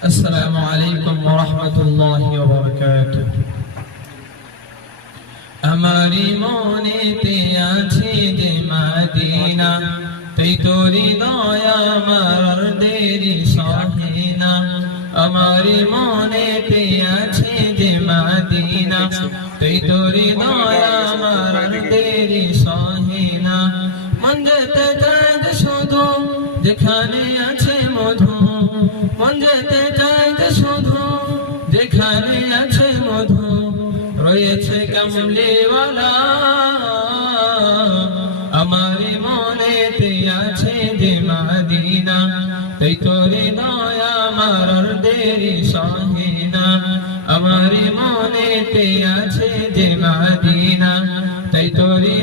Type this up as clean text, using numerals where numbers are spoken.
السلام عليكم ورحمة الله وبركاته আমারি মনেতে আছে যে মদিনা তুই তোরি দয়া আমার দেরি সহে না আমারি মনেতে আছে যে মদিনা তুই তোরি দয়া আমার দেরি সহে না মন যেতে চায় যে শুধু যেখানে আছে মধু মন যেতে চায় যে শুধু যেখানে আছে মধু রয়েছে কমলিওয়ালা আমারি মনেতে আছে যে মদিনা তুই তোরে দয়া আমার দেরি সহে না আমারি মনেতে আছে যে মদিনা তুই তোরে